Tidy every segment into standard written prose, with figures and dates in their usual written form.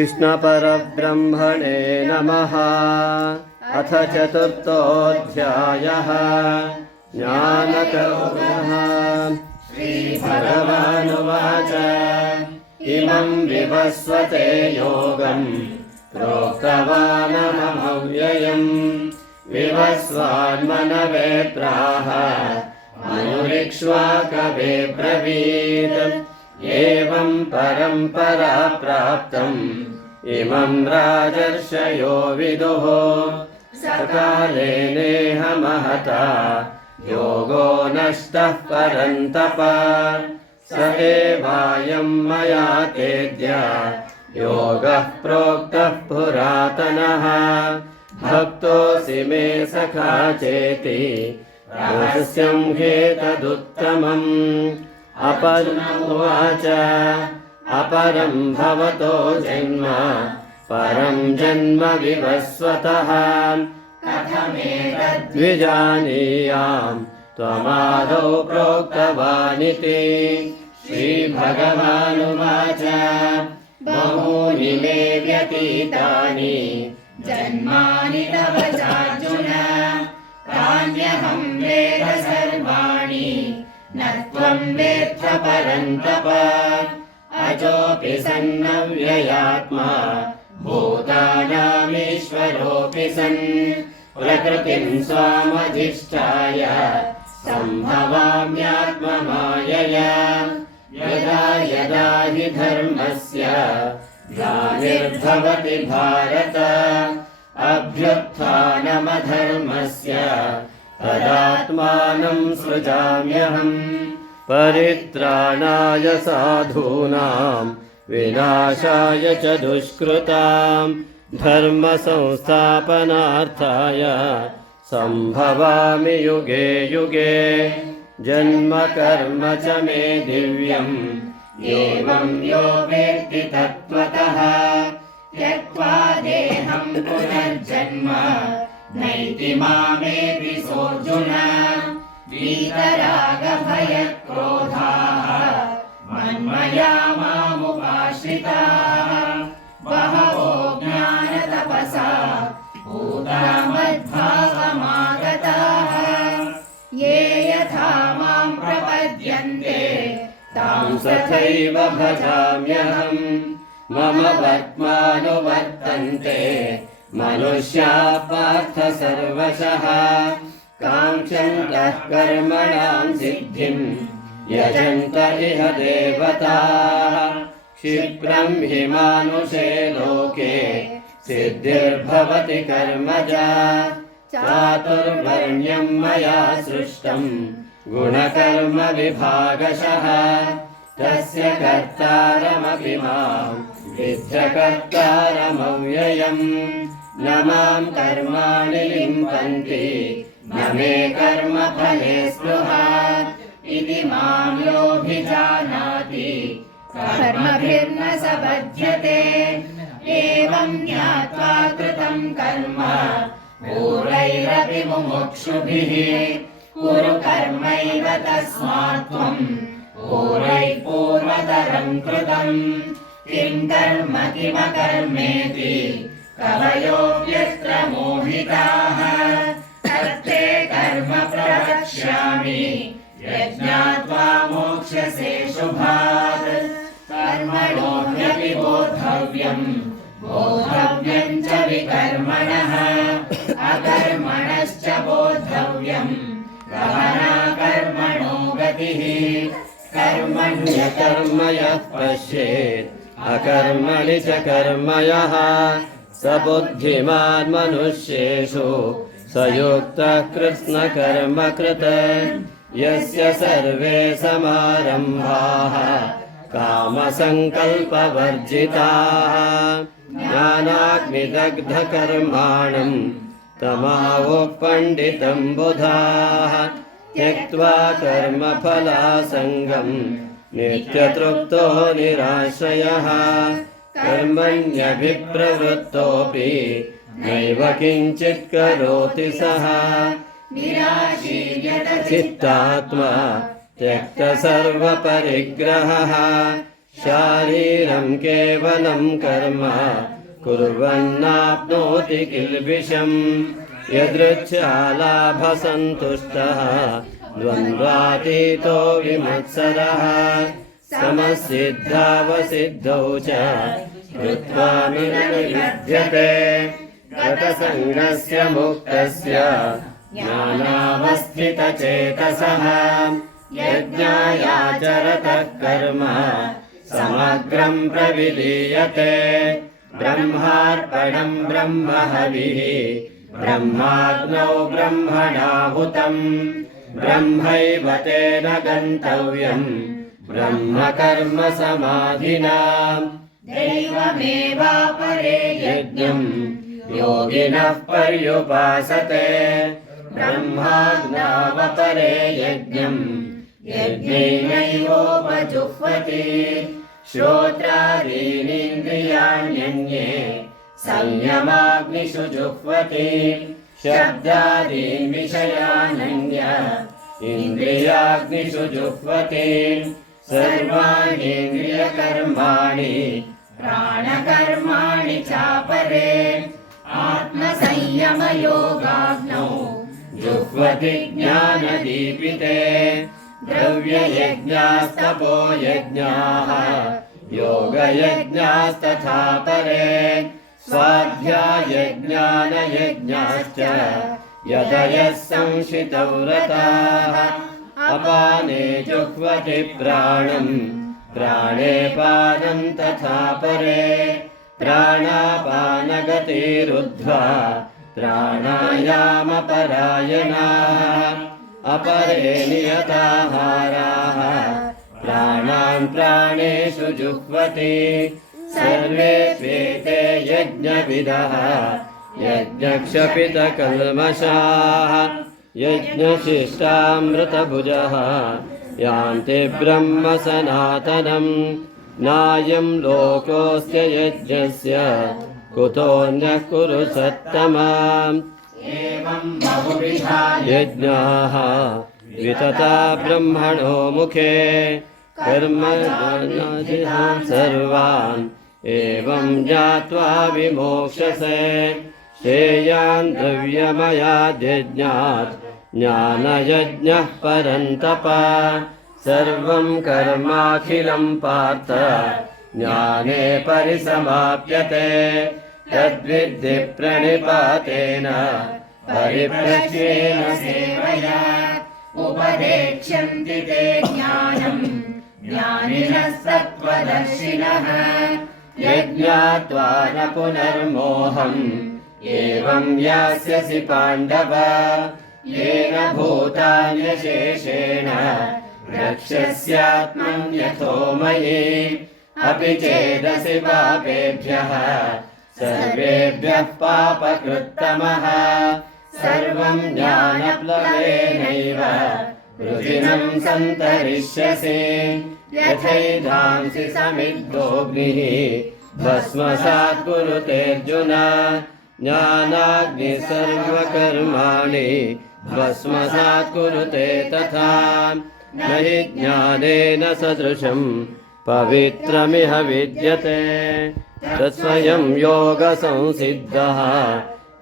कृष्णपरब्रह्मणे नमः। अथ चतुर्थोऽध्यायः। ज्ञानयोगः। श्रीभगवानुवाच इमं विवस्वते योगं प्रोक्तवानहमव्ययम् विवस्वान्मनवे प्राह मनुरिक्ष्वाकवे ब्रवीत् एवं परम्परा प्राप्तम् इमं राजर्षयो विदुः सकाले नेह महता योगो नष्टः परन्तप स एवायं मया तेद्य योगः प्रोक्तः पुरातनः भक्तोऽसि मे सखा चेति रहस्यं ह्येतदुत्तमम् अपरमुवाच अपरं भवतो जन्म परं जन्म विवस्वतः कथमेतद्विजानीयां त्वमादौ प्रोक्तवानिति श्रीभगवानुवाच बहूनि मे व्यतीतानि जन्मानि तव चार्जुन तान्यहं वेद सर्वाणि न त्वं वेत्थ परन्तप अजोऽपि सन्नव्ययात्मा भूतानामीश्वरोऽपि सन् प्रकृतिं स्वामधिष्ठाय सम्भवाम्यात्ममायया यदा यदा हि धर्मस्य ग्लानिर्भवति भारत अभ्युत्थानमधर्मस्य तदात्मानं सृजाम्यहम् परित्राणाय साधूनां विनाशाय च दुष्कृतां धर्म संस्थापनार्थाय सम्भवामि युगे युगे जन्म कर्म च मे दिव्यम् एवं यो वेत्ति तत्त्वतः त्यक्त्वा देहं पुनर्जन्म नैति मामेति सोऽर्जुन वीतरागभयक्रोधाः मन्मया मामुपाश्रिताः बहवो ज्ञानतपसा भूता मद्भावमागताः ये यथा मां प्रपद्यन्ते तां तथैव भजाम्यहम् मम वर्त्मानुवर्तन्ते मनुष्याः पार्थ सर्वशः काङ्क्षन्तः कर्मणां सिद्धिं यजन्त इह देवताः क्षिप्रं हि मानुषे लोके सिद्धिर्भवति कर्मजा चातुर्वर्ण्यं मया सृष्टं गुणकर्म विभागशः तस्य कर्तारमपि मां विद्यकर्तारमव्ययम् न मां कर्माणि लिम्पन्ति न मे कर्मफले स्पृहा इति मां योऽभिजानाति कर्मभिर्न स बध्यते एवं ज्ञात्वा कृतं कर्म पूर्वैरपि मुमुक्षुभिः कुरु कर्मैव तस्मात् त्वं पूर्वैः पूर्वतरं कृतं किं कर्म किमकर्मेति कवयोऽप्यत्र मोहिताः तत्ते कर्म प्रवक्ष्यामि यज्ञात्वा मोक्ष्यसे शुभात् कर्मणोऽप्यपि बोद्धव्यं बोद्धव्यं च विकर्मणः अकर्मणश्च बोद्धव्यं गहना कर्मणो गतिः कर्मण्यकर्म यः पश्येत् अकर्मणि च कर्म यः स बुद्धिमान् मनुष्येषु स युक्तः कृत्स्नकर्म कृत यस्य सर्वे समारम्भाः कामसङ्कल्पवर्जिताः ज्ञानाग्निदग्धकर्माणं तमाहुः पण्डितं बुधाः त्यक्त्वा कर्मफलासङ्गं नित्यतृप्तो निराश्रयः कर्मण्यभिप्रवृत्तोऽपि नैव किञ्चित् करोति सः निराशीर्यतचित्तात्मा त्यक्तसर्वपरिग्रहः शारीरं केवलं कर्म कुर्वन्नाप्नोति किल्बिषम् यदृच्छालाभसन्तुष्टः द्वन्द्वातीतो विमत्सरः समसिद्धावसिद्धौ च कृत्वा निरुध्यते गतसङ्गस्य मुक्तस्य ज्ञानावस्थितचेतसः यज्ञायाचरतः कर्म समग्रं प्रविलीयते ब्रह्मार्पणं ब्रह्महविः ब्रह्माग्नौ ब्रह्मणाहुतम् ब्रह्मैव तेन गन्तव्यम् ब्रह्मकर्म समाधिना दैवमेवापरे यज्ञम् योगिनः पर्युपासते ब्रह्माज्ञावपरे यज्ञम् यज्ञेनैवोपजुह्वति श्रोत्रादीनीन्द्रियाण्यन्ये संयमाग्निषु जुह्वति शब्दादीन् विषयानन्य इन्द्रियाग्निषु जुह्वति सर्वाणीन्द्रियकर्माणि प्राणकर्माणि चापरे आत्मसंयमयोगाग्नौ जुह्वति ज्ञानदीपिते द्रव्ययज्ञास्तपो यज्ञाः योगयज्ञास्तथा परे स्वाध्यायज्ञानयज्ञाश्च यतयः संशितव्रताः अपाने जुह्वति प्राणम् प्राणे पानं तथा परे प्राणापानगतिरुद्ध्वा प्राणायामपरायणाः अपरे नियताहाराः प्राणान् प्राणेषु जुह्वति सर्वेऽप्येते यज्ञविदः यज्ञक्षपितकल्मषाः यज्ञशिष्टामृतभुजः यान्ति ब्रह्म सनातनम् नायं लोकोऽस्य यज्ञस्य कुतोऽन्यः कुरु सत्तमा एवं बहुविधा यज्ञाः वितता ब्रह्मणो मुखे कर्मजानादिहान् सर्वान् एवं ज्ञात्वा विमोक्षसे श्रेयान् द्रव्यमयाद्यज्ञात् ज्ञानयज्ञः परन्तप सर्वं कर्माखिलं पार्थ ज्ञाने परिसमाप्यते तद्विद्धि प्रणिपातेन परिप्रश्नेन सेवया उपदेक्ष्यन्ति ते ज्ञानम् ज्ञानिनः सत्त्वदर्शिनः यज्ञात्वा न पुनर्मोहम् एवं यास्यसि पाण्डव येन भूतान्यशेषेण रक्ष्यस्यात्मन्यथो मयि अपि चेदसि पापेभ्यः सर्वेभ्यः पापकृत्तमः सर्वं ज्ञानप्लवेनैव रुजिनं सन्तरिष्यसि यथैधांसि समिद्धोऽग्निः भस्मसात् कुरुतेऽर्जुन ज्ञानाग्निः सर्वकर्माणि भस्मसात् कुरुते तथा न हि ज्ञानेन सदृशं पवित्रमिह विद्यते तत्स्वयं योगसंसिद्धः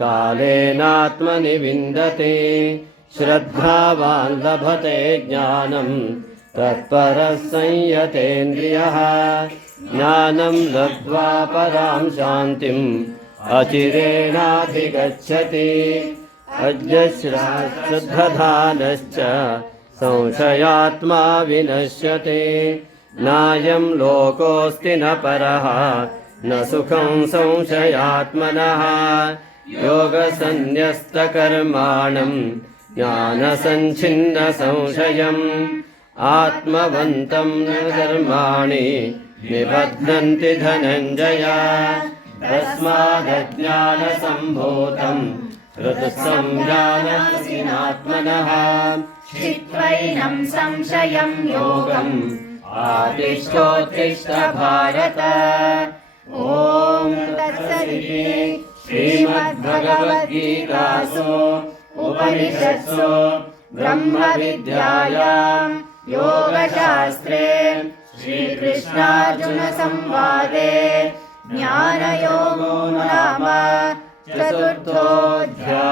कालेनात्मनि विन्दते श्रद्धावान् लभते ज्ञानं तत्परः संयतेन्द्रियः ज्ञानं लब्ध्वा परां शान्तिम् अचिरेणाधिगच्छति अज्ञश्रद्धधानश्च संशयात्मा विनश्यति नायं लोकोऽस्ति न परः न सुखं संशयात्मनः योगसन्न्यस्तकर्माणं ज्ञानसञ्छिन्नसंशयम् आत्मवन्तं न कर्माणि निबध्नन्ति धनञ्जय तस्मादज्ञानसम्भूतं ऋतुसंज्ञानसिनात्मनः चित्वैनं संशयं योगम् आदिष्टोत्तिष्ठ भारत ॐ तत्सदिति श्रीमद्भगवद्गीतासु उपनिषत्सु ब्रह्मविद्यायां योगशास्त्रे श्रीकृष्णार्जुनसंवादे ज्ञानयोगो नाम चतुर्थोऽध्यायः।